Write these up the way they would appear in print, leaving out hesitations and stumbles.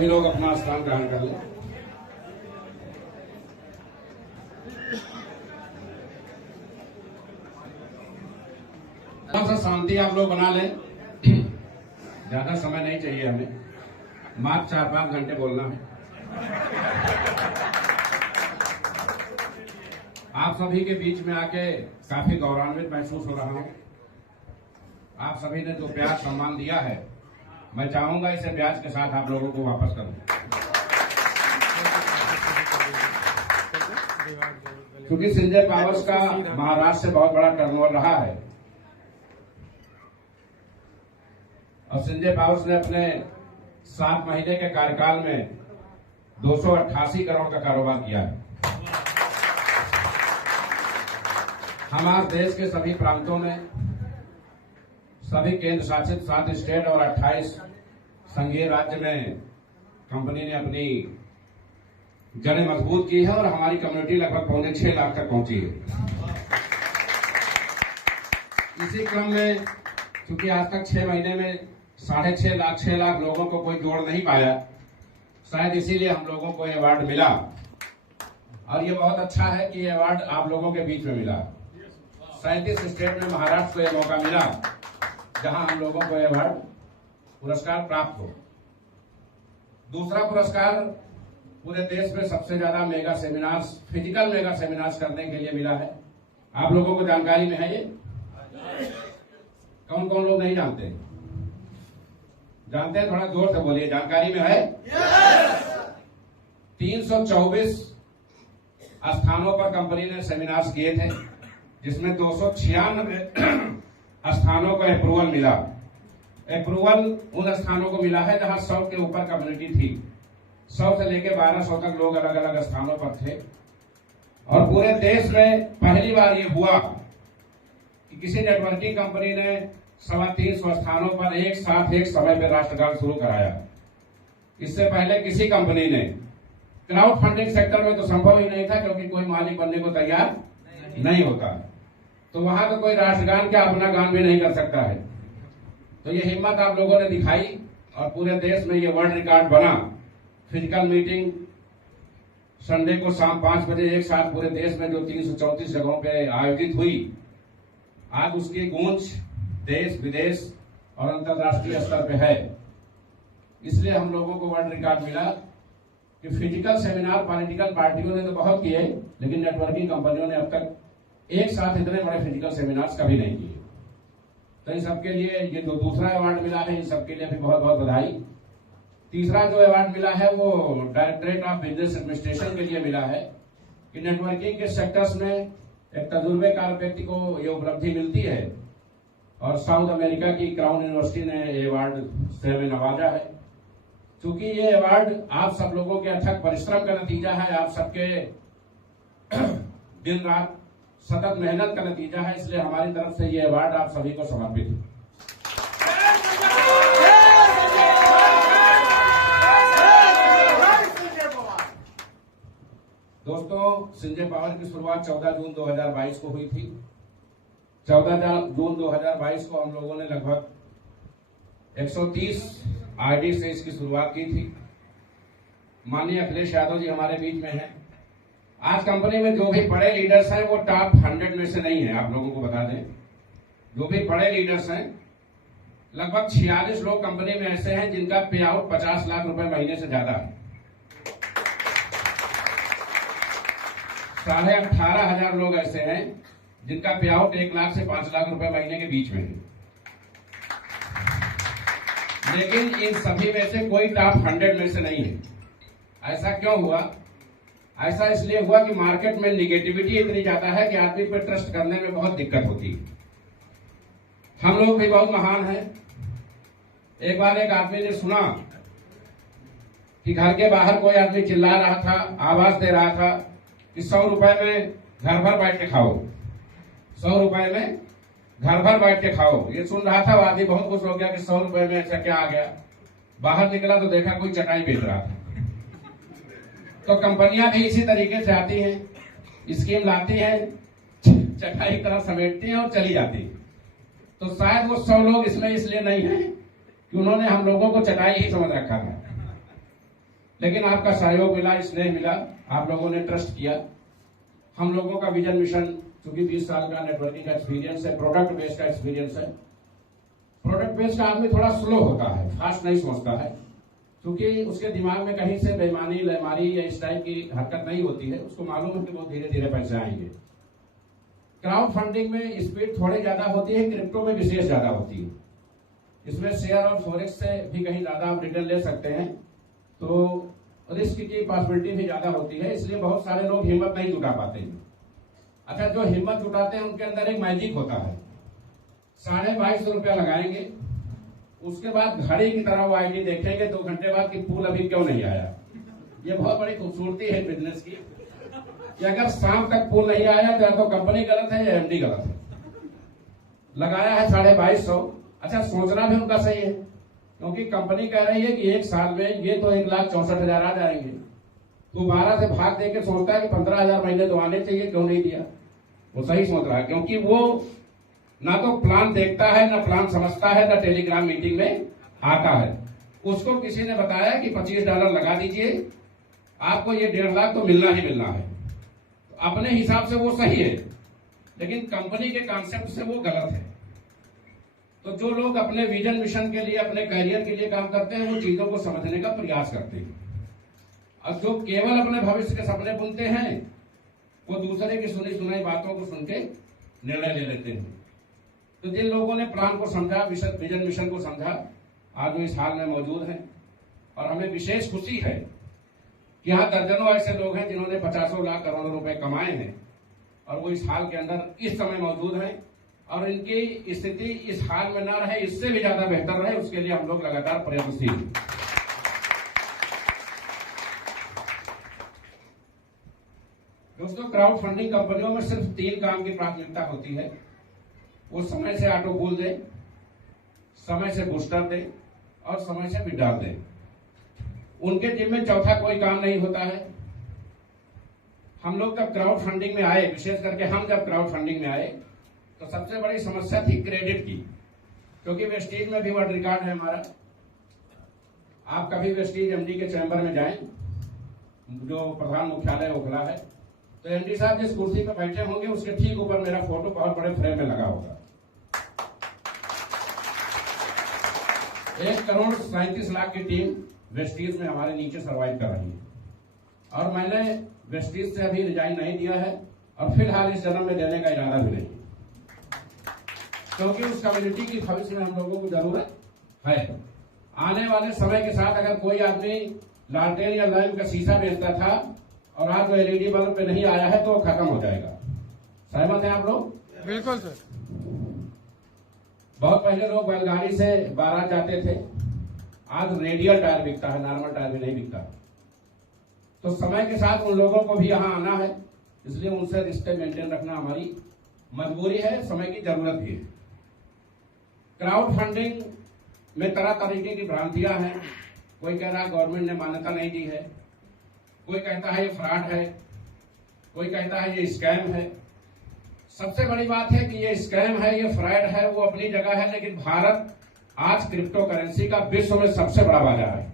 सभी लोग अपना स्थान ग्रहण कर लें। थोड़ा सा शांति आप लोग बना लें, ज्यादा समय नहीं चाहिए हमें, मात्र 4-5 घंटे बोलना है। आप सभी के बीच में आके काफी गौरवान्वित महसूस हो रहा हूं। आप सभी ने जो प्यार सम्मान दिया है, मैं चाहूंगा इसे ब्याज के साथ आप लोगों को वापस करूं। क्योंकि संजय पावर्स का महाराष्ट्र से बहुत बड़ा टर्नओवर रहा है और संजय पावर्स ने अपने 7 महीने के कार्यकाल में 288 करोड़ का कारोबार किया है। हमारे देश के सभी प्रांतों में, सभी केंद्र शासित 7 स्टेट और 28 संघीय राज्य में कंपनी ने अपनी जड़ें मजबूत की है और हमारी कम्युनिटी लगभग 6.25 लाख तक पहुंची है। इसी क्रम में क्योंकि आज तक 6 महीने में 6.5 लाख लोगों को कोई जोड़ नहीं पाया, शायद इसीलिए हम लोगों को अवार्ड मिला और ये बहुत अच्छा है कि ये अवार्ड आप लोगों के बीच में मिला। 37 स्टेट में महाराष्ट्र को यह मौका मिला जहां हम लोगों को अवार्ड पुरस्कार प्राप्त हो। दूसरा पुरस्कार पूरे देश में सबसे ज्यादा mega seminars, physical mega seminars करने के लिए मिला है। आप लोगों को जानकारी में है ये? कौन कौन लोग नहीं जानते? जानते हैं? थोड़ा जोर से बोलिए, जानकारी में है? 324 स्थानों पर कंपनी ने सेमिनार्स किए थे, जिसमें 296 स्थानों को अप्रूवल मिला। अप्रूवल उन स्थानों को मिला है जहां 100 के ऊपर कम्युनिटी थी। 100 से लेकर 1200 तक लोग अलग अलग स्थानों पर थे और पूरे देश में पहली बार ये हुआ कि किसी नेटवर्किंग कंपनी ने 350 स्थानों पर एक साथ एक समय पर राष्ट्रगान शुरू कराया। इससे पहले किसी कंपनी ने, क्राउड फंडिंग सेक्टर में तो संभव ही नहीं था क्योंकि कोई मालिक बनने को तैयार नहीं होता, तो वहां तो कोई राष्ट्रगान क्या अपना गान भी नहीं कर सकता है। तो ये हिम्मत आप लोगों ने दिखाई और पूरे देश में ये वर्ल्ड रिकॉर्ड बना। फिजिकल मीटिंग संडे को शाम 5 बजे एक साथ पूरे देश में जो 334 जगहों पे आयोजित हुई, आज उसकी गूंज देश विदेश और अंतरराष्ट्रीय स्तर पे है। इसलिए हम लोगों को वर्ल्ड रिकॉर्ड मिला कि फिजिकल सेमिनार पॉलिटिकल पार्टियों ने तो बहुत किए, लेकिन नेटवर्किंग कंपनियों ने अब तक एक साथ इतने बड़े फिजिकल सेमिनार्स कभी नहीं किए। तो इन सबके लिए ये जो दूसरा अवार्ड मिला है, इन सबके लिए भी बहुत बहुत बधाई। तीसरा जो अवार्ड मिला है वो डायरेक्टरेट ऑफ बिजनेस एडमिनिस्ट्रेशन के लिए मिला है कि नेटवर्किंग के सेक्टर्स में एक तजुर्बेकार व्यक्ति को ये उपलब्धि मिलती है और साउथ अमेरिका की क्राउन यूनिवर्सिटी ने ये अवार्ड से हमें नवाजा है। क्योंकि ये अवार्ड आप सब लोगों के अथक परिश्रम का नतीजा है, आप सबके दिन रात सतत मेहनत का नतीजा है, इसलिए हमारी तरफ से ये अवार्ड आप सभी को समर्पित है। दोस्तों, संजय पावर की शुरुआत 14 जून 2022 को हुई थी। 14 जून 2022 को हम लोगों ने लगभग 130 आईडी से इसकी शुरुआत की थी। माननीय अखिलेश यादव जी हमारे बीच में हैं। आज कंपनी में जो भी बड़े लीडर्स हैं वो टॉप 100 में से नहीं है। आप लोगों को बता दें, जो भी बड़े लीडर्स हैं, लगभग 46 लोग कंपनी में ऐसे हैं जिनका पे आउट 50 लाख रुपए महीने से ज्यादा है। 18,500 लोग ऐसे हैं जिनका पे आउट 1 लाख से 5 लाख रुपए महीने के बीच में है। लेकिन इन सभी में से कोई टॉप 100 में से नहीं है। ऐसा क्यों हुआ? ऐसा इसलिए हुआ कि मार्केट में निगेटिविटी इतनी ज्यादा है कि आदमी पर ट्रस्ट करने में बहुत दिक्कत होती है। हम लोग भी बहुत महान हैं। एक बार एक आदमी ने सुना कि घर के बाहर कोई आदमी चिल्ला रहा था, आवाज दे रहा था कि 100 रुपए में घर भर बैठ के खाओ, 100 रुपए में घर भर बैठ के खाओ। ये सुन रहा था, वो आदमी बहुत खुश हो गया कि 100 रुपए में ऐसा क्या आ गया। बाहर निकला तो देखा कोई चटाई बेच रहा था। तो कंपनियां भी इसी तरीके से आती हैं, स्कीम लाती हैं, चटाई तरह समेटती हैं और चली जाती हैं। तो शायद वो 100 लोग इसमें इसलिए नहीं है कि उन्होंने हम लोगों को चटाई ही समझ रखा था। लेकिन आपका सहयोग मिला, स्नेह मिला, आप लोगों ने ट्रस्ट किया। हम लोगों का विजन मिशन, क्योंकि 20 साल का नेटवर्किंग का एक्सपीरियंस है, प्रोडक्ट बेस्ड का एक्सपीरियंस है। प्रोडक्ट बेस्ड का आदमी थोड़ा स्लो होता है, फास्ट नहीं सोचता है, क्योंकि उसके दिमाग में कहीं से बेईमानी, लेमारी या इस टाइप की हरकत नहीं होती है। उसको मालूम है कि बहुत धीरे धीरे पैसे आएंगे। क्राउड फंडिंग में स्पीड थोड़ी ज्यादा होती है, क्रिप्टो में विशेष ज्यादा होती है। इसमें शेयर और फॉरेक्स से भी कहीं ज्यादा आप रिटर्न ले सकते हैं, तो रिस्क की पॉसिबिलिटी भी ज्यादा होती है, इसलिए बहुत सारे लोग हिम्मत नहीं जुटा पाते हैं। अच्छा, जो हिम्मत जुटाते हैं उनके अंदर एक मैजिक होता है। 2250 रुपया लगाएंगे, उसके बाद घड़ी की तरह वो आईडी देखेंगे 2 घंटे बाद कि पूल अभी क्यों नहीं आया। ये बहुत बड़ी खूबसूरती है बिजनेस की, कि अगर शाम तक पूल नहीं आया तो या तो कंपनी गलत है या एमडी गलत है। लगाया है 2250। अच्छा, सोचना भी उनका सही है, क्योंकि कंपनी कह रही है कि 1 साल में ये तो 1,64,000 आ जाएंगे। तो 12 से भाग देके सोचता है कि 15,000 महीने तो आने चाहिए, क्यों नहीं दिया। वो सही सोच रहा है, क्योंकि वो ना तो प्लान देखता है, ना प्लान समझता है, ना टेलीग्राम मीटिंग में आता है। उसको किसी ने बताया कि $25 लगा दीजिए, आपको ये 1.5 लाख तो मिलना ही मिलना है। तो अपने हिसाब से वो सही है, लेकिन कंपनी के कॉन्सेप्ट से वो गलत है। तो जो लोग अपने विजन मिशन के लिए, अपने करियर के लिए काम करते हैं, वो चीजों को समझने का प्रयास करते हैं। और जो केवल अपने भविष्य के सपने बुनते हैं, वो दूसरे की सुनी सुनाई बातों को सुन के निर्णय ले लेते हैं। तो जिन लोगों ने प्लान को समझा, विजन मिशन को समझा, आज वो इस हाल में मौजूद हैं। और हमें विशेष खुशी है कि यहाँ दर्जनों ऐसे लोग हैं जिन्होंने 50 लाख करोड़ रुपए कमाए हैं, और वो इस हाल के अंदर इस समय मौजूद हैं। और इनकी स्थिति इस हाल में ना रहे, इससे भी ज्यादा बेहतर रहे, उसके लिए हम लोग लगातार प्रयत्नशील हैं। दोस्तों, क्राउड फंडिंग कंपनियों में सिर्फ 3 काम की प्राथमिकता होती है। वो समय से ऑटो पुल दे, समय से बूस्टर दे, और समय से विड्रॉल दे। उनके टीम में चौथा कोई काम नहीं होता है। हम लोग जब क्राउड फंडिंग में आए, विशेष करके हम जब क्राउड फंडिंग में आए, तो सबसे बड़ी समस्या थी क्रेडिट की, क्योंकि वेस्टीज में भी वर्ल्ड रिकॉर्ड है हमारा। आप कभी वेस्टीज एमडी के चैम्बर में जाएं, जो प्रधान मुख्यालय ओखला है, तो एमडी साहब जिस कुर्सी पर बैठे होंगे उसके ठीक ऊपर मेरा फोटो बहुत बड़े फ्रेम में लगा होगा। 1,37,00,000 की टीम वेस्टीज में हमारे नीचे सर्वाइव कर रही है। और मैंने वेस्टीज से अभी रिजाइन नहीं दिया है, और फिलहाल इस जन्म में देने का इरादा भी नहीं, क्योंकि उस कम्युनिटी की भविष्य में हम लोगों को जरूरत है। आने वाले समय के साथ अगर कोई आदमी लालटेन या लैंप का शीशा बेचता था और आज वो एलईडी बल्ब पे नहीं आया है, तो वो खत्म हो जाएगा। सहमत हैं आप लोग? बिल्कुल सर। बहुत पहले लोग बैलगाड़ी से बारात जाते थे, आज रेडियल टायर बिकता है, नॉर्मल टायर भी नहीं बिकता। तो समय के साथ उन लोगों को भी यहाँ आना है, इसलिए उनसे रिश्ते मेंटेन रखना हमारी मजबूरी है, समय की जरूरत भी है। क्राउड फंडिंग में तरह तरीके की भ्रांतियां हैं। कोई कह रहा है गवर्नमेंट ने मान्यता नहीं दी है, कोई कहता है ये फ्रॉड है, कोई कहता है ये स्कैम है। सबसे बड़ी बात है कि ये स्कैम है, ये फ्रॉड है, वो अपनी जगह है, लेकिन भारत आज क्रिप्टो करेंसी का विश्व में सबसे बड़ा बाजार है।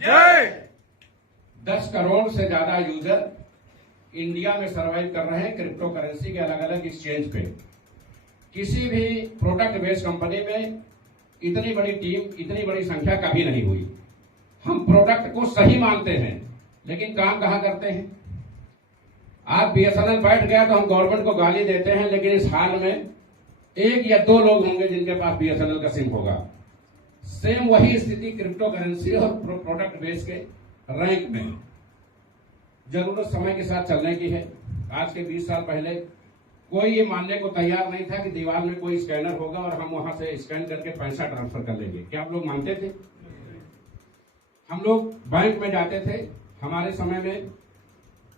जय 10 करोड़ से ज्यादा यूजर इंडिया में सर्वाइव कर रहे हैं क्रिप्टो करेंसी के अलग अलग एक्सचेंज पे। किसी भी प्रोडक्ट बेस्ड कंपनी में इतनी बड़ी टीम, इतनी बड़ी संख्या कभी नहीं हुई। हम प्रोडक्ट को सही मानते हैं, लेकिन काम कहां करते हैं। आज बीएसएनएल बैठ गया तो हम गवर्नमेंट को गाली देते हैं, लेकिन इस हाल में 1 या 2 लोग होंगे जिनके पास बीएसएनएल का सिम होगा। सेम वही स्थिति क्रिप्टो करेंसी और प्रोडक्ट बेस के रैंक में। जरूरत समय के साथ चलने की है। आज के 20 साल पहले कोई ये मानने को तैयार नहीं था कि दीवार में कोई स्कैनर होगा और हम वहां से स्कैन करके पैसा ट्रांसफर कर लेंगे। क्या आप लोग मानते थे? हम लोग बैंक में जाते थे। हमारे समय में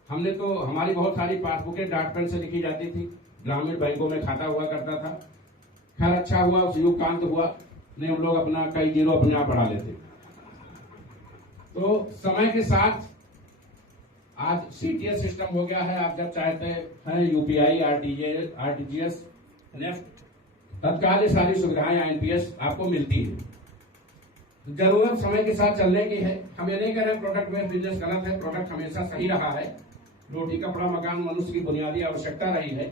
हमने तो हमारी बहुत सारी पासबुकें डाक पेन से लिखी जाती थी। ग्रामीण बैंकों में खाता हुआ करता था। खैर अच्छा हुआ उस युग का अंत हुआ, नहीं हम लोग अपना कई जीरो अपने आप बढ़ा लेते। तो समय के साथ आज CTS सिस्टम हो गया है। आप जब चाहते हैं UPI, RTGS, नेफ्ट, तत्काल ये सारी सुविधाएं INPS आपको मिलती है। जरूरत समय के साथ चलने की है। हम ये नहीं कह रहे प्रोडक्ट बेस्ड बिजनेस गलत है, प्रोडक्ट हमेशा सही रहा है। रोटी कपड़ा मकान मनुष्य की बुनियादी आवश्यकता रही है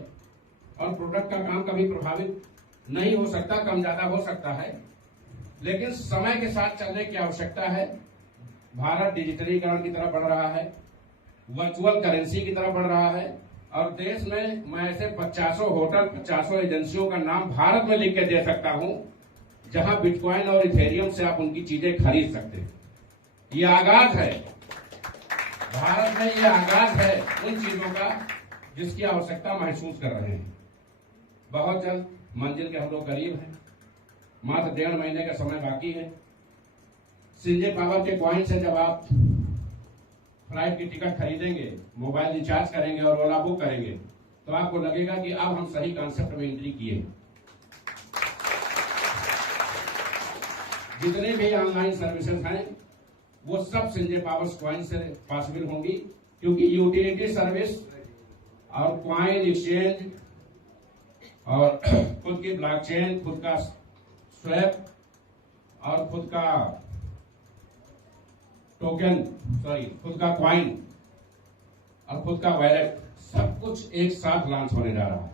और प्रोडक्ट का काम कभी प्रभावित नहीं हो सकता, कम ज्यादा हो सकता है, लेकिन समय के साथ चलने की आवश्यकता है। भारत डिजिटलीकरण की तरफ बढ़ रहा है, वर्चुअल करेंसी की तरफ बढ़ रहा है और देश में मैं ऐसे 50 होटल, 50 एजेंसियों का नाम भारत में लिख के दे सकता हूं जहां बिटकॉइन और इथेरियम से आप उनकी चीजें खरीद सकते हैं। ये आगाज है, भारत में ये आगाज है उन चीजों का जिसकी आवश्यकता महसूस कर रहे हैं। बहुत जल्द मंजिल के हम लोग करीब हैं, मात्र 1.5 महीने का समय बाकी है। सिंजे पावर के कॉइन से जब आप फ्लाइट की टिकट खरीदेंगे, मोबाइल रिचार्ज करेंगे और ओला बुक करेंगे तो आपको लगेगा कि अब हम सही कॉन्सेप्ट में एंट्री किए। जितने भी ऑनलाइन सर्विसेज हैं वो सब सिंजे पावर कॉइन से पॉसिबल होंगी, क्योंकि यूटिलिटी सर्विस और कॉइन एक्सचेंज और खुद की ब्लॉकचेन, खुद का स्वैप और खुद का टोकन, खुद का कॉइन और खुद का वैलेट, सब कुछ एक साथ लॉन्च होने जा रहा है।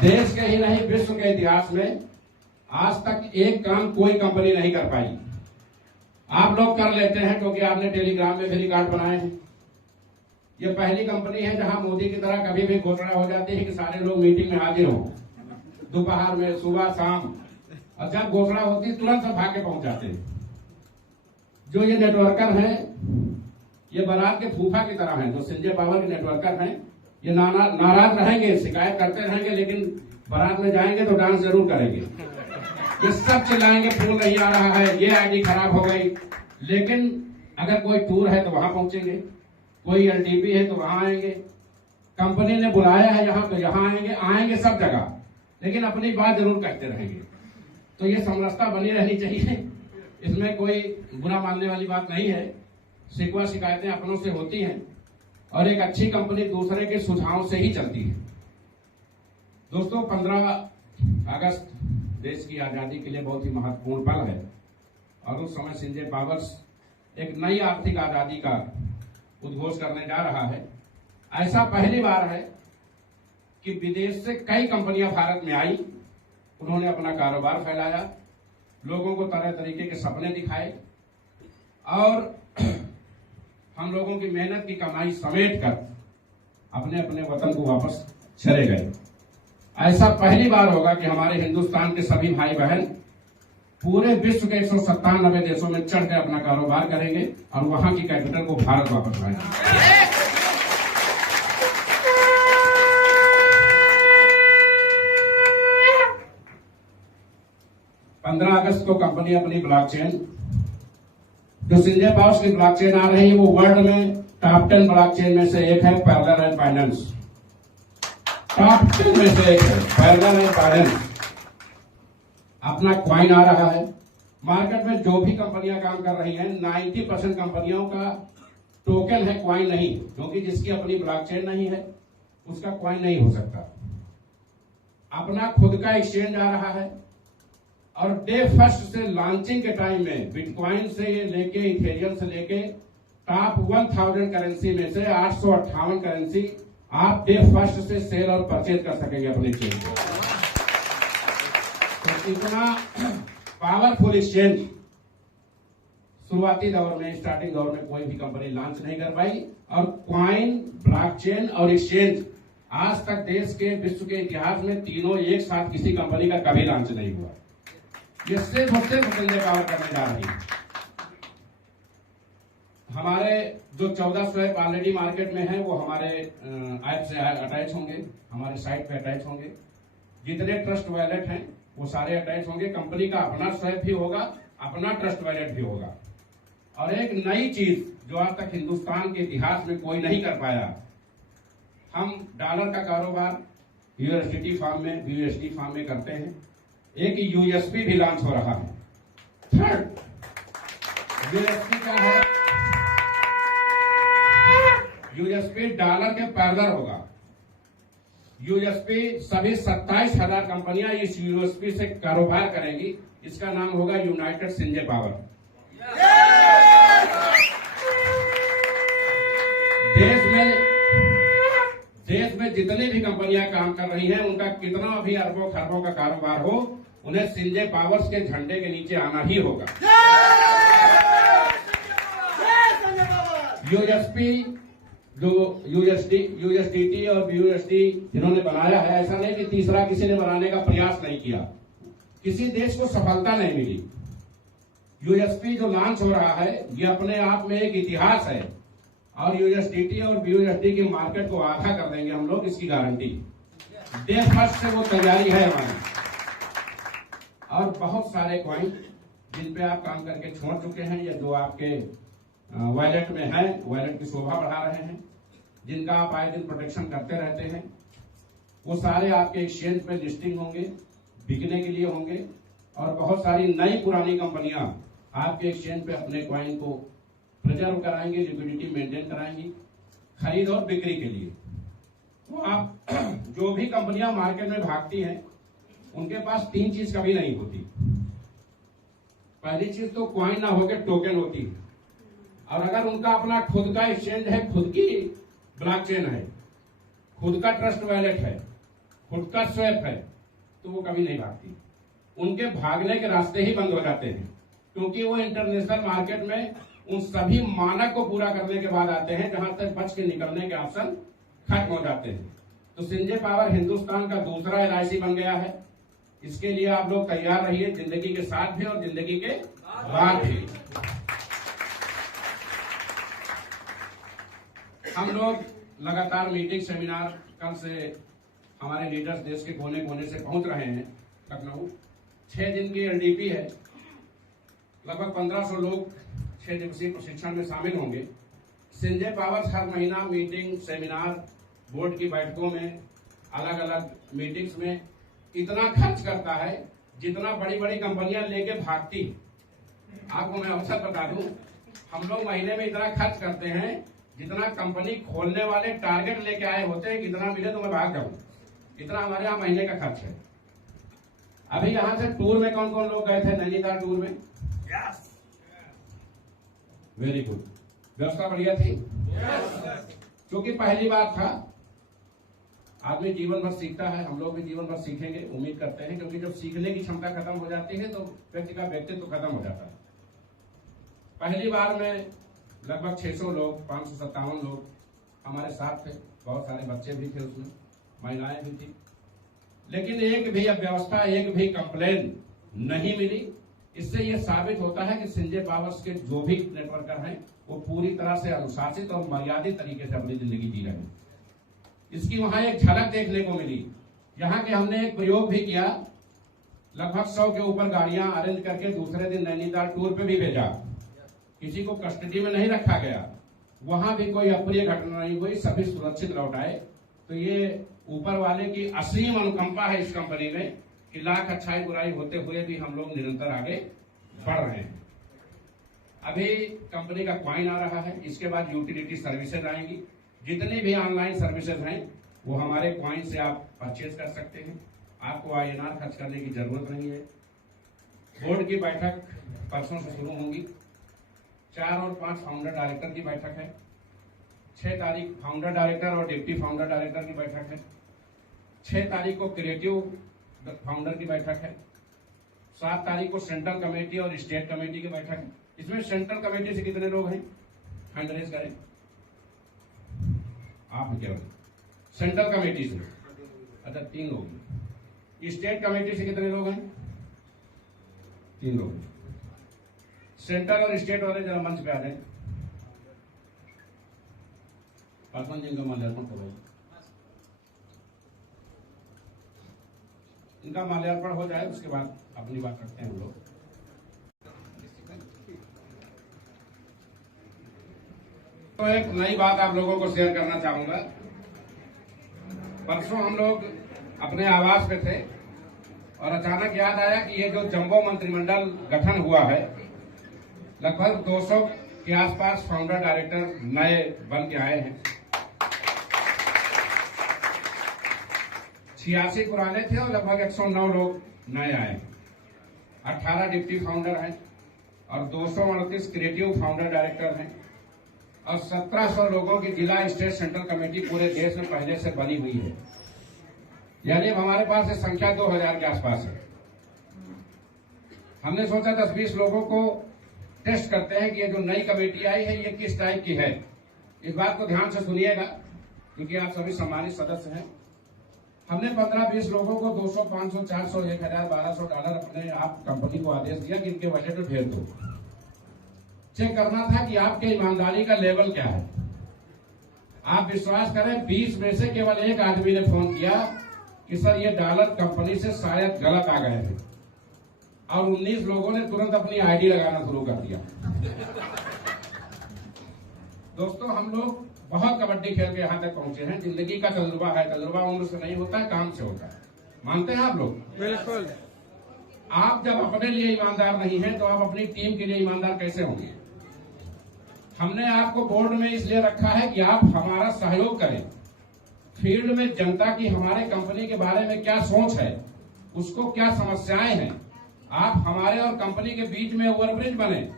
देश के ही नहीं विश्व के इतिहास में आज तक एक काम कोई कंपनी नहीं कर पाई। आप लोग कर लेते हैं क्योंकि आपने टेलीग्राम में फ्री कार्ड बनाए हैं। ये पहली कंपनी है जहां मोदी की तरह कभी भी घोषणा हो जाती है कि सारे लोग मीटिंग में हाजिर हों, दोपहर में, सुबह, शाम, और जब घोषणा होती है तुरंत सब भाग के पहुंच जाते हैं। जो ये नेटवर्कर हैं ये बारात के फूफा की तरह हैं। जो सिंजे पावर के नेटवर्कर हैं ये नाराज रहेंगे, शिकायत करते रहेंगे, लेकिन बारात में जाएंगे तो डांस जरूर करेंगे। ये सब चिल्लाएंगे फूल नहीं आ रहा है, ये आईडी खराब हो गई, लेकिन अगर कोई टूर है तो वहां पहुंचेंगे, कोई LTP है तो वहां आएंगे, कंपनी ने बुलाया है यहाँ तो यहाँ आएंगे सब जगह, लेकिन अपनी बात जरूर कहते रहेंगे। तो ये समरसता बनी रहनी चाहिए, इसमें कोई बुरा मानने वाली बात नहीं है। शिकवा शिकायतें अपनों से होती हैं और एक अच्छी कंपनी दूसरे के सुझाव से ही चलती है। दोस्तों, 15 अगस्त देश की आजादी के लिए बहुत ही महत्वपूर्ण पल है और उस समय सिंजे पावर्स एक नई आर्थिक आजादी का उद्घोष करने जा रहा है। ऐसा पहली बार है कि विदेश से कई कंपनियां भारत में आई, उन्होंने अपना कारोबार फैलाया, लोगों को तरह तरीके के सपने दिखाए और हम लोगों की मेहनत की कमाई समेट कर अपने अपने वतन को वापस चले गए। ऐसा पहली बार होगा कि हमारे हिंदुस्तान के सभी भाई बहन पूरे विश्व के 197 देशों में चढ़ के अपना कारोबार करेंगे और वहां की कैपिटल को भारत वापस लाएंगे। 15 अगस्त को कंपनी अपनी ब्लॉकचेन, जो सिंजे पावर्स की ब्लॉकचेन आ रही है वो वर्ल्ड में टॉप 10 ब्लॉकचेन में से एक है। पैरेलल एंड फाइनेंस टॉप 10 में से एक है। पैरेलल एंड फाइनेंस अपना क्वाइन आ रहा है। मार्केट में जो भी कंपनियां काम कर रही हैं 90% कंपनियों का टोकन है, क्वाइन नहीं, क्योंकि जिसकी अपनी ब्लॉकचेन नहीं है उसका क्वाइन नहीं हो सकता। अपना खुद का एक्सचेंज आ रहा है और डे फर्स्ट से लॉन्चिंग के टाइम में बिटकॉइन से लेके इथेरियम से लेके टॉप 1000 करेंसी में से 858 करेंसी आप डे फर्स्ट से सेल और परचेज कर सकेंगे अपने चेन को। तो इतना पावरफुल एक्सचेंज शुरुआती दौर में, स्टार्टिंग दौर में कोई भी कंपनी लॉन्च नहीं कर पाई और क्वाइन, ब्लॉकचेन और एक्सचेंज आज तक देश के, विश्व के इतिहास में तीनों एक साथ किसी कंपनी का कभी लॉन्च नहीं हुआ। ये सिर्फ और सिर्फ सिंजे पावर करने जा रही है। हमारे जो 14 स्वैप ऑलरेडी मार्केट में है वो हमारे ऐप से अटैच होंगे, हमारे साइट पे अटैच होंगे। जितने ट्रस्ट वैलेट हैं वो सारे अटैच होंगे। कंपनी का अपना स्वैप भी होगा, अपना ट्रस्ट वैलेट भी होगा। और एक नई चीज जो आज तक हिंदुस्तान के इतिहास में कोई नहीं कर पाया, हम डॉलर का कारोबार यूएसडी फॉर्म में करते हैं। एक यूएसपी भी लॉन्च हो रहा है। थर्ड, यूएसपी क्या है? यूएसपी डॉलर के पैरेलल होगा। यूएसपी सभी 27,000 कंपनियां इस यूएसपी से कारोबार करेंगी। इसका नाम होगा यूनाइटेड सिंजे पावर। देश में जितनी भी कंपनियां काम कर रही हैं, उनका कितना भी अरबों खरबों का कारोबार हो, उन्हें सिंजे पावर्स के झंडे के नीचे आना ही होगा। यूएसपी जो यूएसडीटी और यूएसडी जिन्होंने बनाया है, ऐसा नहीं कि तीसरा किसी ने बनाने का प्रयास नहीं किया, किसी देश को सफलता नहीं मिली। यूएसपी जो लॉन्च हो रहा है, ये अपने आप में एक इतिहास है और यूएसडीटी और यूएसडी की मार्केट को आधा कर देंगे हम लोग, इसकी गारंटी डे फर्स्ट से वो तैयारी है हमारी। और बहुत सारे कॉइन जिन पे आप काम करके छोड़ चुके हैं या जो आपके वॉलेट में है, वॉलेट की शोभा बढ़ा रहे हैं, जिनका आप आए दिन प्रोटेक्शन करते रहते हैं, वो सारे आपके एक्सचेंज पे लिस्टिंग होंगे, बिकने के लिए होंगे। और बहुत सारी नई पुरानी कंपनियां आपके एक्सचेंज पे अपने कॉइन को प्रिजर्व कराएंगे, लिक्विडिटी मेंटेन कराएंगी खरीद और बिक्री के लिए। तो आप जो भी कंपनियां मार्केट में भागती हैं, उनके पास 3 चीज कभी नहीं होती। पहली चीज तो कॉइन ना होकर टोकन होती है, और अगर उनका अपना खुद का एक्सचेंज है, खुद की ब्लॉकचेन है, खुद का ट्रस्ट वॉलेट है, खुद का स्वैप है, तो वो कभी नहीं भागती। उनके भागने के रास्ते ही बंद हो जाते हैं, क्योंकि वो इंटरनेशनल मार्केट में उन सभी मानक को पूरा करने के बाद आते हैं जहां से बच के निकलने के ऑप्शन खत्म हो जाते हैं। तो सिंजे पावर हिंदुस्तान का दूसरा एलआईसी बन गया है। इसके लिए आप लोग तैयार रहिए, जिंदगी के साथ भी और जिंदगी के बाद भी। हम लोग लगातार मीटिंग सेमिनार, कल से हमारे लीडर्स देश के कोने कोने से पहुंच रहे हैं लखनऊ। 6 दिन की एलडीपी है, लगभग 1500 लोग 6 दिवसीय प्रशिक्षण में शामिल होंगे। सिंजे पावर्स हर महीना मीटिंग सेमिनार, बोर्ड की बैठकों में, अलग अलग मीटिंग्स में इतना खर्च करता है जितना बड़ी बड़ी कंपनियां लेके भागती। आपको मैं अवसर बता दूं, हम लोग महीने में इतना खर्च करते हैं जितना कंपनी खोलने वाले टारगेट लेके आए होते हैं, कितना मिले तो मैं भाग जाऊं, इतना हमारे यहाँ महीने का खर्च है। अभी यहाँ से टूर में कौन कौन लोग गए थे? नैनीताल टूर में? Very good. व्यवस्था बढ़िया थी? क्योंकि पहली बार था। आदमी जीवन भर सीखता है, हम लोग भी जीवन भर सीखेंगे, उम्मीद करते हैं, क्योंकि जब सीखने की क्षमता खत्म हो जाती है तो व्यक्ति का व्यक्तित्व खत्म हो जाता है। पहली बार में लगभग 600 लोग, 557 लोग हमारे साथ थे। बहुत सारे बच्चे भी थे उसमें, महिलाएं भी थी, लेकिन एक भी अव्यवस्था, एक भी कंप्लेन नहीं मिली। इससे यह साबित होता है कि सिंजे पावर्स के जो भी नेटवर्कर हैं, वो पूरी तरह से अनुशासित और मर्यादित तरीके से अपनी जिंदगी जी रहे हैं। इसकी वहां एक झलक देखने को मिली। यहाँ के हमने एक प्रयोग भी किया, लगभग 100 के ऊपर गाड़ियां अरेंज करके दूसरे दिन नैनीताल टूर पे भी भेजा। किसी को कस्टडी में नहीं रखा गया, वहां भी कोई अप्रिय घटना नहीं हुई, सभी सुरक्षित लौट आए। तो ये ऊपर वाले की असीम अनुकंपा है इस कंपनी में कि लाख अच्छाई बुराई होते हुए भी हम लोग निरंतर आगे बढ़ रहे हैं। अभी कंपनी का कॉइन आ रहा है, इसके बाद यूटिलिटी सर्विसेज आएंगी। जितनी भी ऑनलाइन सर्विसेज हैं वो हमारे कॉइन से आप परचेज कर सकते हैं, आपको INR खर्च करने की जरूरत नहीं है। बोर्ड की बैठक परसों से शुरू होंगी। 4 और 5 फाउंडर डायरेक्टर की बैठक है। 6 तारीख फाउंडर डायरेक्टर और डिप्टी फाउंडर डायरेक्टर की बैठक है। 6 तारीख को क्रिएटिव फाउंडर की बैठक है। 7 तारीख को सेंट्रल कमेटी और स्टेट कमेटी की बैठक है। इसमें सेंट्रल कमेटी से कितने लोग हैं? हैंड रेज करें। आप क्या सेंट्रल कमेटी से? अच्छा, 3 लोग। स्टेट कमेटी से कितने लोग हैं? 3 लोग। सेंट्रल और स्टेट वाले जरा मंच पे आ जाए। पासवान जी का माल्यार्पण करो। इनका माल्यार्पण हो जाए, उसके बाद अपनी बात करते हैं हम लोग। तो एक नई बात आप लोगों को शेयर करना चाहूंगा। परसों हम लोग अपने आवास पे थे और अचानक याद आया कि ये जो जंबो मंत्रिमंडल गठन हुआ है, लगभग 200 के आसपास फाउंडर डायरेक्टर नए बन के आए हैं। 86 पुराने थे और लगभग 109 लोग नए आए। 18 डिप्टी फाउंडर हैं और 238 क्रिएटिव फाउंडर डायरेक्टर हैं और 1700 लोगों की जिला स्टेट सेंट्रल कमेटी पूरे देश में पहले से बनी हुई है। यानी हमारे पास ये संख्या 2000 के आसपास है। हमने सोचा 10-20 लोगों को टेस्ट करते हैं कि ये जो नई कमेटी आई है ये किस टाइप की है। इस बात को ध्यान से सुनिएगा क्योंकि आप सभी सम्मानित सदस्य हैं। हमने 15-20 लोगों को 200, 500, 400, 1000, $1200 अपने आप कंपनी को आदेश दिया कि इनके बजट में भेज दो। चेक करना था कि आपके ईमानदारी का लेवल क्या है। आप विश्वास करें 20 में से केवल एक आदमी ने फोन किया कि सर ये डॉलर कंपनी से शायद गलत आ गए थे और 19 लोगों ने तुरंत अपनी आईडी लगाना शुरू कर दिया। दोस्तों हम लोग बहुत कबड्डी खेल के यहाँ तक पहुंचे हैं। जिंदगी का तजुर्बा है। तजुर्बा उम्र से नहीं होता है, काम से होता है। मानते हैं आप लोग? बिल्कुल। आप जब अपने लिए ईमानदार नहीं हैं तो आप अपनी टीम के लिए ईमानदार कैसे होंगे? हमने आपको बोर्ड में इसलिए रखा है कि आप हमारा सहयोग करें। फील्ड में जनता की हमारे कंपनी के बारे में क्या सोच है, उसको क्या समस्याएं हैं, आप हमारे और कंपनी के बीच में ओवरब्रिज बने।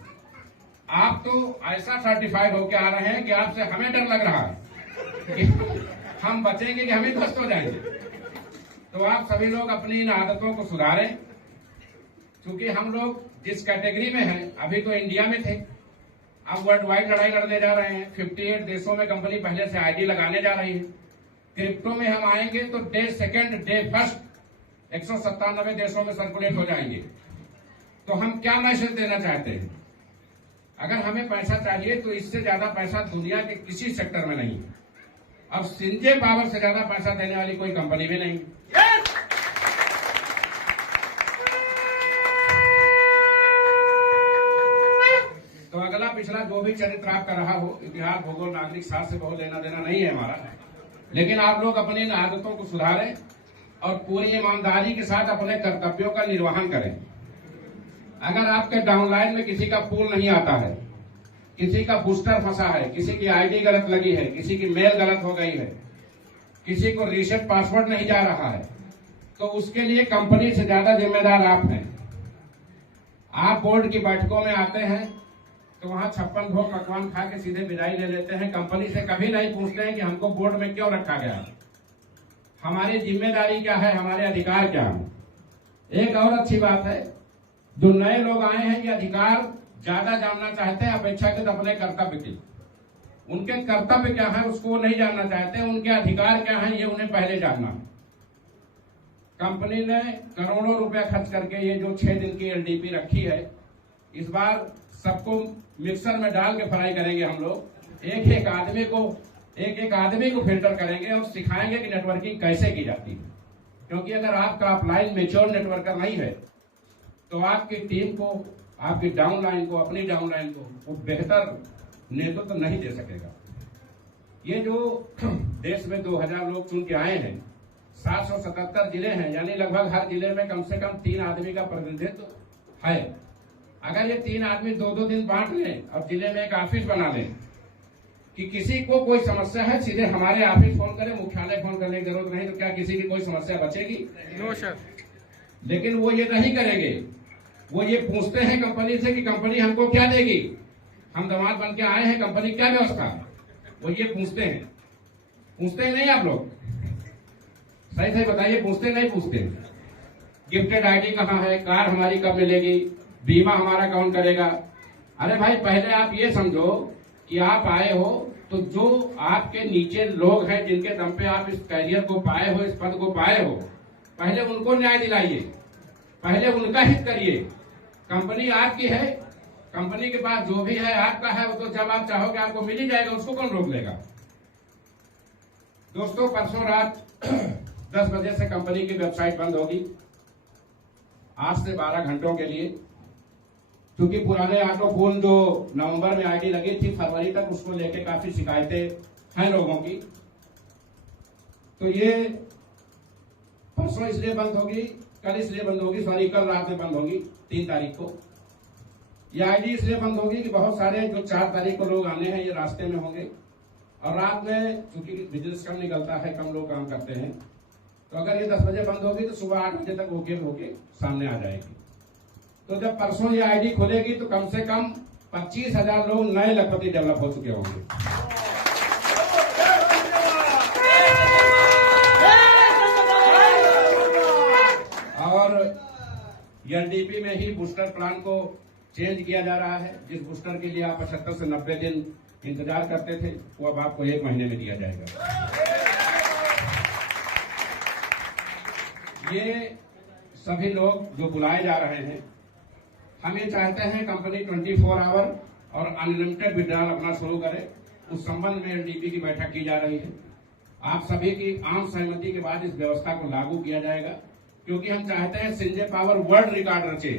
आप तो ऐसा सर्टिफाइड होके आ रहे हैं कि आपसे हमें डर लग रहा है कि हम बचेंगे कि हमें ध्वस्त हो जाएंगे। तो आप सभी लोग अपनी इन आदतों को सुधारें। क्योंकि हम लोग जिस कैटेगरी में हैं, अभी तो इंडिया में थे, अब वर्ल्ड वाइड लड़ाई लड़ने जा रहे हैं। 58 देशों में कंपनी पहले से आईडी लगाने जा रही है। क्रिप्टो में हम आएंगे तो डे सेकेंड, डे फर्स्ट 197 देशों में सर्कुलेट हो जाएंगे। तो हम क्या मैसेज देना चाहते हैं? अगर हमें पैसा चाहिए तो इससे ज्यादा पैसा दुनिया के किसी सेक्टर में नहीं है। अब सिंजे पावर से ज्यादा पैसा देने वाली कोई कंपनी भी नहीं। तो अगला पिछला जो भी चरित्र आपका रहा हो, इतिहास, भूगोल, नागरिक शास्त्र से बहुत लेना देना नहीं है हमारा। लेकिन आप लोग अपनी इन आदतों को सुधारें और पूरी ईमानदारी के साथ अपने कर्तव्यों का निर्वहन करें। अगर आपके डाउनलाइन में किसी का पूल नहीं आता है, किसी का बूस्टर फंसा है, किसी की आईडी गलत लगी है, किसी की मेल गलत हो गई है, किसी को रीसेट पासवर्ड नहीं जा रहा है, तो उसके लिए कंपनी से ज्यादा जिम्मेदार आप हैं। आप बोर्ड की बैठकों में आते हैं तो वहां 56 भोग पकवान खा के सीधे विदाई ले लेते हैं। कंपनी से कभी नहीं पूछते हैं कि हमको बोर्ड में क्यों रखा गया, हमारी जिम्मेदारी क्या है, हमारे अधिकार क्या है। एक और अच्छी बात है, जो नए लोग आए हैं ये अधिकार ज्यादा जानना चाहते हैं अपेक्षाकृत अपने कर्तव्य की। उनके कर्तव्य क्या है उसको वो नहीं जानना चाहते, उनके अधिकार क्या है ये उन्हें पहले जानना है। कंपनी ने करोड़ों रुपया खर्च करके ये जो 6 दिन की एलडीपी रखी है, इस बार सबको मिक्सर में डाल के फ्राई करेंगे। हम लोग एक एक आदमी को फिल्टर करेंगे और सिखाएंगे कि नेटवर्किंग कैसे की जाती है। क्योंकि अगर आपका अपलाइन मेच्योर नेटवर्कर नहीं है तो आपकी टीम को, आपकी डाउनलाइन को, अपनी डाउनलाइन को वो बेहतर नेतृत्व तो नहीं दे सकेगा। ये जो देश में 2000 लोग चुन के आए हैं, 777 जिले हैं, यानी लगभग हर जिले में कम से कम 3 आदमी का प्रतिनिधित्व है। अगर ये 3 आदमी 2-2 दिन बांट लें और जिले में एक ऑफिस बना लें कि किसी को कोई समस्या है सीधे हमारे ऑफिस फोन करें, मुख्यालय फोन करने की जरूरत नहीं, तो क्या किसी की कोई समस्या बचेगी? No sir. लेकिन वो ये नहीं करेंगे। वो ये पूछते हैं कंपनी से कि कंपनी हमको क्या देगी, हम दामाद बन के आए हैं, कंपनी क्या व्यवस्था, वो ये पूछते हैं। पूछते हैं नहीं आप लोग? सही सही बताइए, पूछते नहीं पूछते? गिफ्टेड आईडी कहाँ है, कार हमारी कब मिलेगी, बीमा हमारा कौन करेगा? अरे भाई पहले आप ये समझो कि आप आए हो तो जो आपके नीचे लोग हैं जिनके दम पे आप इस कैरियर को पाए हो, इस पद को पाए हो, पहले उनको न्याय दिलाइए, पहले उनका हित करिए। कंपनी आपकी है, कंपनी के पास जो भी है आपका है, वो तो जब आप चाहोगे आपको मिल ही जाएगा, उसको कौन रोक लेगा। दोस्तों परसों रात 10 बजे से कंपनी की वेबसाइट बंद होगी, आज से 12 घंटों के लिए। क्योंकि पुराने ऑटो फोन जो नवंबर में आईडी लगी थी, फरवरी तक उसको लेके काफी शिकायतें हैं लोगों की। तो ये परसों इसलिए बंद होगी, कल इसलिए बंद होगी, सॉरी कल रात में बंद होगी 3 तारीख को। ये आईडी इसलिए बंद होगी कि बहुत सारे जो 4 तारीख को लोग आने हैं ये रास्ते में होंगे और रात में चूंकि बिजनेस कम निकलता है, कम लोग काम करते हैं, तो अगर ये 10 बजे बंद होगी तो सुबह 8 बजे तक ओके होके सामने आ जाएगी। तो जब परसों ये आईडी खुलेगी तो कम से कम 25,000 लोग नए लखपति डेवलप हो चुके होंगे। और एनडीपी में ही बूस्टर प्लान को चेंज किया जा रहा है। जिस बूस्टर के लिए आप 75 से 90 दिन इंतजार करते थे वो अब आपको 1 महीने में दिया जाएगा। ये सभी लोग जो बुलाए जा रहे हैं, हम ये चाहते हैं कंपनी 24 आवर और अनलिमिटेड विड्रॉल अपना शुरू करे। उस संबंध में एनडीपी की बैठक की जा रही है। आप सभी की आम सहमति के बाद इस व्यवस्था को लागू किया जाएगा, क्योंकि हम चाहते हैं संजय पावर वर्ल्ड रिकॉर्ड रचे,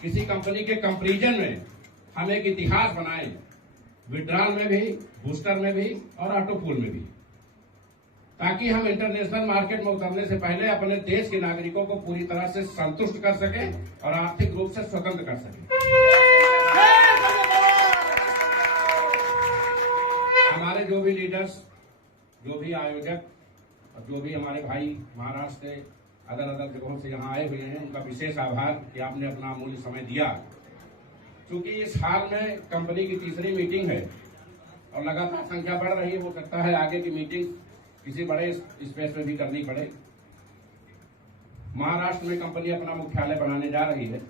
किसी कंपनी के कंपैरिजन में हम एक इतिहास बनाए, विड्रॉल में भी, बूस्टर में भी और ऑटो पूल में भी, ताकि हम इंटरनेशनल मार्केट में उतरने से पहले अपने देश के नागरिकों को पूरी तरह से संतुष्ट कर सके और आर्थिक रूप से स्वतंत्र कर सके। हमारे जो भी लीडर्स, जो भी आयोजक और जो भी हमारे भाई महाराष्ट्र से, अदर जगहों से यहाँ आए हुए हैं, उनका विशेष आभार कि आपने अपना अमूल्य समय दिया। क्योंकि इस हाल में कंपनी की तीसरी मीटिंग है और लगातार संख्या बढ़ रही है। हो सकता है आगे की मीटिंग किसी बड़े स्पेस में भी करनी पड़े। महाराष्ट्र में कंपनी अपना मुख्यालय बनाने जा रही है।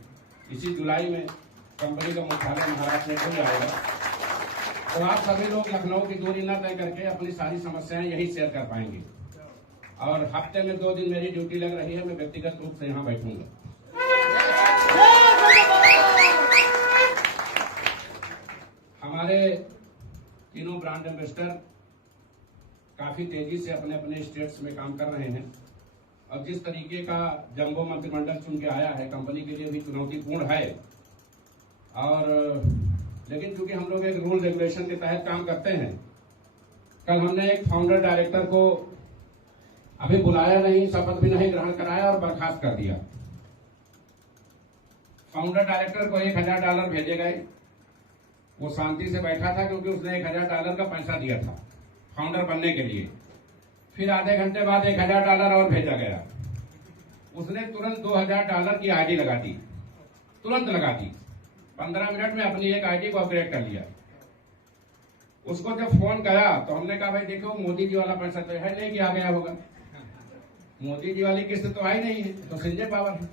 इसी जुलाई में कंपनी का मुख्यालय महाराष्ट्र में खुल जाएगा। तो आप सभी लोग लखनऊ की दूरी न तय करके अपनी सारी समस्याएं यही शेयर कर पाएंगे। और हफ्ते में 2 दिन मेरी ड्यूटी लग रही है, मैं व्यक्तिगत रूप से यहाँ बैठूंगा। हमारे तीनों ब्रांड एम्बेसडर काफी तेजी से अपने अपने स्टेट्स में काम कर रहे हैं और जिस तरीके का जंबो मंत्रिमंडल चुन के आया है, कंपनी के लिए भी चुनौतीपूर्ण है। और लेकिन चूंकि हम लोग एक रूल रेगुलेशन के तहत काम करते हैं, कल हमने एक फाउंडर डायरेक्टर को अभी बुलाया नहीं, शपथ भी नहीं ग्रहण कराया और बर्खास्त कर दिया। फाउंडर डायरेक्टर को $1,000 भेजे गए। वो शांति से बैठा था क्योंकि उसने $1,000 का पैसा दिया था फाउंडर बनने के लिए। फिर आधे घंटे बाद $1,000 और भेजा गया। उसने तुरंत $2,000 की आईडी लगा दी, तुरंत लगा दी। 15 मिनट में अपनी एक आईडी को अपग्रेड कर लिया। उसको जब फोन करा तो हमने कहा भाई देखो, मोदी जी वाला पैसा तो है नहीं कि आ गया होगा, मोदी जी वाली किस्त तो आई नहीं है, तो संजय पावर है।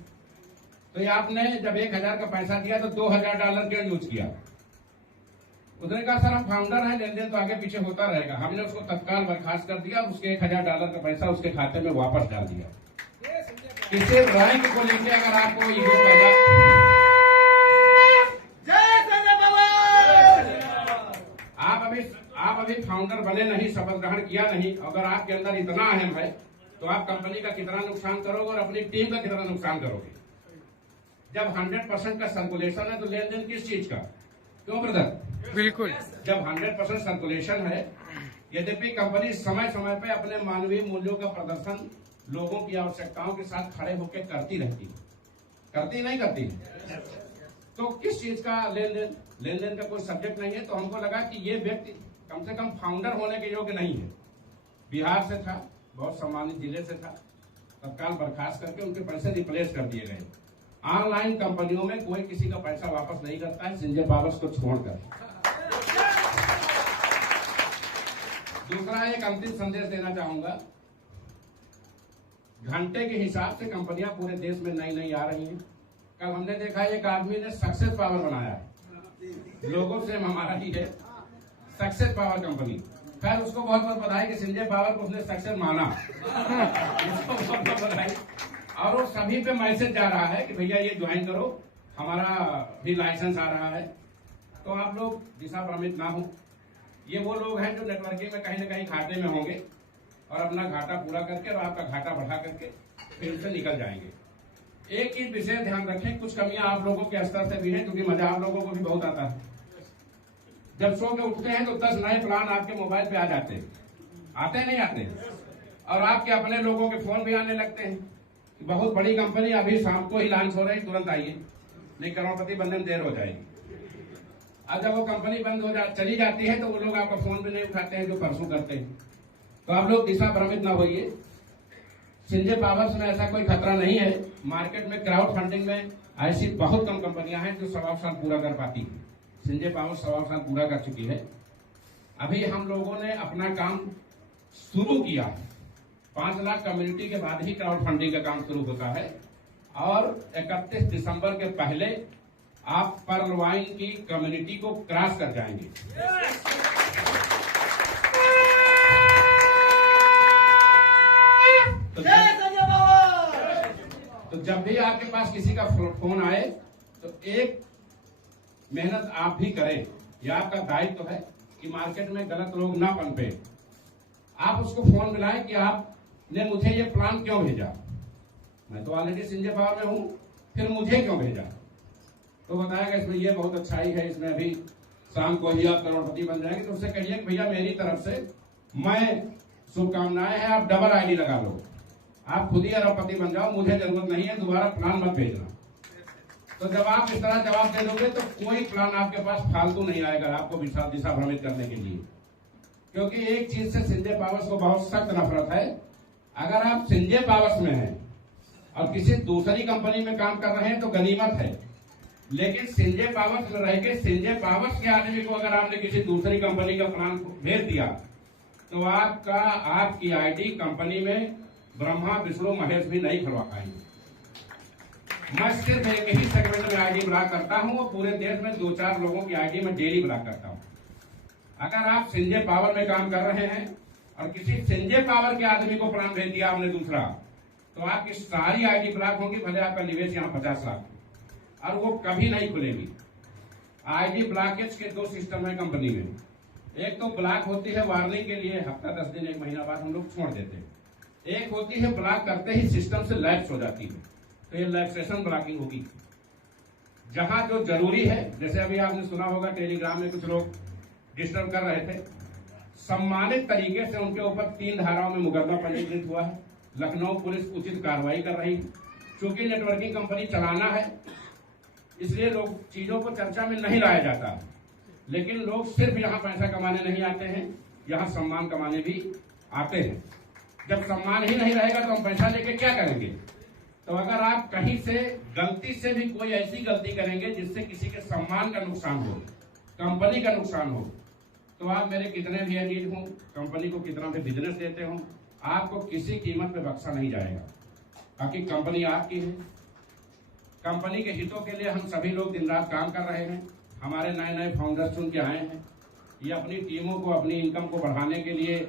तो ये आपने जब 1,000 का पैसा दिया तो $2,000 क्यों यूज किया? उसने कहा सर हम फाउंडर हैं, लेन देन तो आगे पीछे होता रहेगा। हमने उसको तत्काल बर्खास्त कर दिया, उसके $1,000 का पैसा उसके खाते में वापस डाल दिया। किसी रैंक को लेकर अगर आपको ईगो पैदा, आप अभी फाउंडर बने नहीं, शपथ ग्रहण किया नहीं, अगर आपके अंदर इतना अहम है तो आप कंपनी का कितना नुकसान करोगे और अपनी टीम का कितना नुकसान करोगे। जब 100% का सर्कुलेशन है तो लेन देन किस चीज का? क्यों ब्रदर? बिल्कुल। जब 100% सर्कुलेशन है, यद्यपि कंपनी समय समय पे अपने मानवीय मूल्यों का प्रदर्शन लोगों की आवश्यकताओं के साथ खड़े होकर करती रहती, करती नहीं करती, तो किस चीज का लेन देन? लेन देन का कोई सब्जेक्ट नहीं है। तो हमको लगा कि ये व्यक्ति कम से कम फाउंडर होने के योग्य नहीं है। बिहार से था, बहुत सम्मानित जिले से था, तत्काल बर्खास्त करके उनके पैसे रिप्लेस कर दिए गए। ऑनलाइन कंपनियों में कोई किसी का पैसा वापस नहीं करता है, संजय पावर्स को छोड़कर। दूसरा एक अंतिम संदेश देना चाहूंगा। घंटे के हिसाब से कंपनियां पूरे देश में नई नई आ रही हैं। कल हमने देखा एक आदमी ने सक्सेस पावर बनाया है, लोगों से हमारा ही है, सक्सेस पावर कंपनी। खैर उसको बहुत बहुत बधाई कि संजय पावर को उसने सक्सेस माना। उसको बहुत बहुत बधाई। और वो सभी पे मैसेज जा रहा है कि भैया ये ज्वाइन करो, हमारा भी लाइसेंस आ रहा है। तो आप लोग दिशा भ्रमित ना हो। ये वो लोग हैं जो नेटवर्किंग में कहीं न कहीं घाटे में होंगे और अपना घाटा पूरा करके और आपका घाटा बढ़ा करके फिर उससे निकल जाएंगे। एक चीज विशेष ध्यान रखें, कुछ कमियां आप लोगों के स्तर से भी है, क्योंकि मजा आप लोगों को भी बहुत आता है। जब सो के उठते हैं तो 10 नए प्लान आपके मोबाइल पे आ जाते हैं, आते नहीं आते? और आपके अपने लोगों के फोन भी आने लगते हैं कि बहुत बड़ी कंपनी अभी शाम को ही लॉन्च हो रही, तुरंत आइए, नहीं करोड़पति बनने में देर हो जाएगी। अब जब वो कंपनी बंद हो चली जाती है तो वो लोग आपका फोन भी नहीं उठाते हैं जो परसों करते हैं। तो आप लोग दिशा भ्रमित ना होइए। संजय पावर्स में ऐसा कोई खतरा नहीं है। मार्केट में क्राउड फंडिंग में ऐसी बहुत कम कंपनियां हैं जो 1.25 साल पूरा कर पाती है। संजय पावर्स 1.25 साल पूरा कर चुकी है। अभी हम लोगों ने अपना काम शुरू किया। 5 लाख कम्युनिटी के बाद ही क्राउड फंडिंग का काम शुरू होता है और 31 दिसंबर के पहले आप पर्ल वाइन की कम्युनिटी को क्रॉस कर जाएंगे। तो जब भी आपके पास किसी का फोन आए तो एक मेहनत आप भी करें। यह आपका दायित्व है कि मार्केट में गलत लोग ना पनपे। आप उसको फोन मिलाएं कि आपने मुझे ये प्लान क्यों भेजा। मैं तो ऑलरेडी संजय पावर में हूं, फिर मुझे क्यों भेजा। तो बताएगा इसमें ये बहुत अच्छाई है, इसमें अभी शाम को ही आप करोड़पति बन जाएंगे। तो उससे कहिए कि भैया मेरी तरफ से मैं शुभकामनाएं हैं, आप डबल आईडी लगा लो, आप खुद ही अरबपति बन जाओ, मुझे जरूरत नहीं है, दोबारा प्लान मत भेजना। तो जब आप इस तरह जवाब दे दोगे तो कोई प्लान आपके पास फालतू नहीं आएगा आपको दिशा भ्रमित करने के लिए। क्योंकि एक चीज से संजय पावर्स को बहुत सख्त नफरत है। अगर आप संजय पावर्स में हैं और किसी दूसरी कंपनी में काम कर रहे हैं तो गनीमत है, लेकिन संजय पावर्स में रह के संजय पावर्स के आदमी को अगर आपने किसी दूसरी कंपनी का प्लान भेज दिया तो आपकी आईडी कंपनी में ब्रह्मा विष्णु महेश भी नहीं खुलवा पाएंगे। मैं सिर्फ एक ही सेगमेंट में आईडी ब्लॉक करता हूं और पूरे देश में 2-4 लोगों की आईडी में डेली ब्लॉक करता हूं। अगर आप संजय पावर में काम कर रहे हैं और किसी संजय पावर के आदमी को प्लान भेज दिया आपने दूसरा, तो आपकी सारी आईडी ब्लॉक होगी, भले आपका निवेश यहाँ 50 लाख और वो कभी नहीं खुलेगी। आईडी ब्लॉकेज के 2 सिस्टम है कंपनी में। एक तो ब्लॉक होती है वार्निंग के लिए, हफ्ता 10 दिन 1 महीना बाद हम लोग छोड़ देते हैं। एक होती है ब्लॉक करते ही सिस्टम से लैप्स हो जाती है, तो ये लैप्सेशन ब्लॉकिंग होगी। जहां जो जरूरी है, जैसे अभी आपने सुना होगा टेलीग्राम में कुछ लोग डिस्टर्ब कर रहे थे, सम्मानित तरीके से उनके ऊपर 3 धाराओं में मुकदमा पंजीकृत हुआ है। लखनऊ पुलिस उचित कार्रवाई कर रही है। चूंकि नेटवर्किंग कंपनी चलाना है इसलिए लोग चीजों को चर्चा में नहीं लाया जाता, लेकिन लोग सिर्फ यहाँ पैसा कमाने नहीं आते हैं, यहाँ सम्मान कमाने भी आते हैं। जब सम्मान ही नहीं रहेगा तो हम पैसा लेके क्या करेंगे। तो अगर आप कहीं से गलती से भी कोई ऐसी गलती करेंगे जिससे किसी के सम्मान का नुकसान हो, कंपनी का नुकसान हो, तो आप मेरे कितने भी अजीज हों, कंपनी को कितना भी बिजनेस देते हो, आपको किसी कीमत पे बख्शा नहीं जाएगा। बाकी कंपनी आपकी है। कंपनी के हितों के लिए हम सभी लोग दिन रात काम कर रहे हैं। हमारे नए फाउंडर्स चुन के आए हैं। ये अपनी टीमों को, अपनी इनकम को बढ़ाने के लिए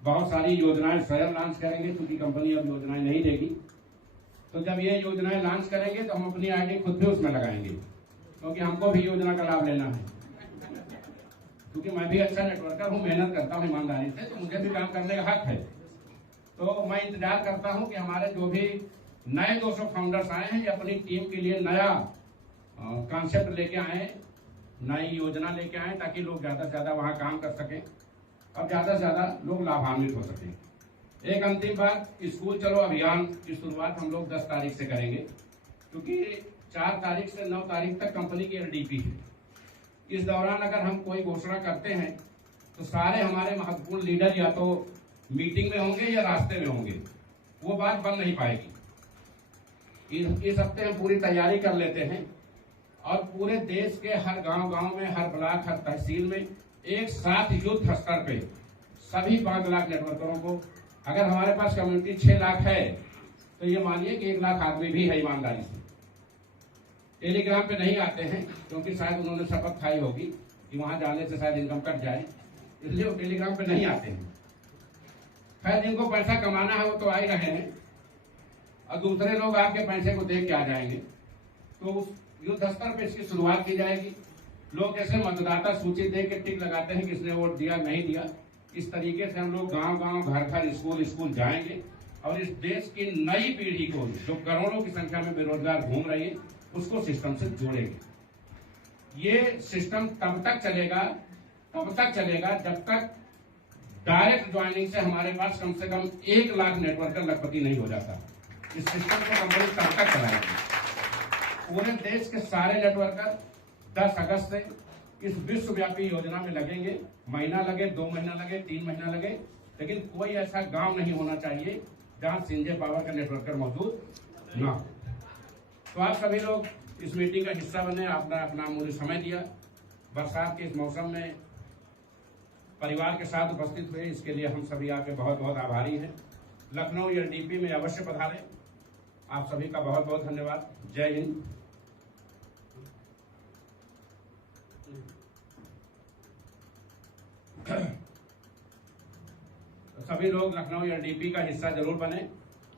बहुत सारी योजनाएं स्वयं लॉन्च करेंगे, क्योंकि कंपनी अब योजनाएं नहीं देगी। तो जब ये योजनाएं लॉन्च करेंगे तो हम अपनी आईडी खुद भी उसमें लगाएंगे, क्योंकि हमको भी योजना का लाभ लेना है। क्योंकि मैं भी अच्छा नेटवर्कर हूँ, मेहनत करता हूँ ईमानदारी से, तो मुझे भी काम करने का हक है। तो मैं इंतजार करता हूँ कि हमारे जो भी नए 200 फाउंडर्स आए हैं, ये अपनी टीम के लिए नया कॉन्सेप्ट लेके आए, नई योजना लेके आए, ताकि लोग ज्यादा से ज्यादा वहां काम कर सकें और ज्यादा से ज्यादा लोग लाभान्वित हो सकें। एक अंतिम बात, स्कूल चलो अभियान की शुरुआत हम लोग 10 तारीख से करेंगे, क्योंकि 4 तारीख से 9 तारीख तक कंपनी की एलडीपी है। इस दौरान अगर हम कोई घोषणा करते हैं तो सारे हमारे महत्वपूर्ण लीडर या तो मीटिंग में होंगे या रास्ते में होंगे, वो बात बन नहीं पाएगी। इस हफ्ते हम पूरी तैयारी कर लेते हैं और पूरे देश के हर गांव में, हर ब्लॉक, हर तहसील में एक साथ युद्ध स्तर पे सभी 5 लाख नेटवर्करों को, अगर हमारे पास कम्युनिटी 6 लाख है तो ये मानिए कि 1 लाख आदमी भी है ईमानदारी से। टेलीग्राम पे नहीं आते हैं क्योंकि शायद उन्होंने शपथ खाई होगी कि वहां जाने से शायद इनकम कट जाए, इसलिए वो टेलीग्राम पे नहीं आते हैं। खैर, जिनको पैसा कमाना है वो तो आ ही रहे हैं और दूसरे लोग आपके पैसे को देख के आ जाएंगे। तो उस युद्ध स्तर पे इसकी शुरुआत की जाएगी। लोग जैसे मतदाता सूची देख के टिक लगाते हैं किसने वोट दिया नहीं दिया, इस तरीके से हम लोग गांव-गांव, घर-घर, स्कूल जाएंगे और इस देश की नई पीढ़ी को, जो करोड़ों की संख्या में बेरोजगार घूम रही है, उसको सिस्टम से जोड़ेंगे। ये सिस्टम तब तक चलेगा जब तक डायरेक्ट ज्वाइनिंग से हमारे पास कम से कम 1 लाख नेटवर्कर लखपति नहीं हो जाता। इस सिस्टम को कंपनी तब तक चलाएगी। पूरे देश के सारे नेटवर्कर 10 अगस्त से इस विश्वव्यापी योजना में लगेंगे। महीना लगे, 2 महीना लगे, 3 महीना लगे, लेकिन कोई ऐसा गांव नहीं होना चाहिए जहां संजय पावर का नेटवर्कर मौजूद ना हो। तो आप सभी लोग इस मीटिंग का हिस्सा बने, आपने अपना अमूल्य समय दिया। बरसात के इस मौसम में परिवार के साथ उपस्थित हुए, इसके लिए हम सभी आपके बहुत बहुत आभारी हैं। लखनऊ यूडीपी में अवश्य पधारें। आप सभी का बहुत बहुत धन्यवाद। जय हिंद। सभी लोग लखनऊ यूडीपी का हिस्सा जरूर बने।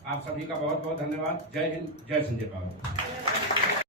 आप सभी का बहुत बहुत धन्यवाद। जय हिंद, जय संजय पावर।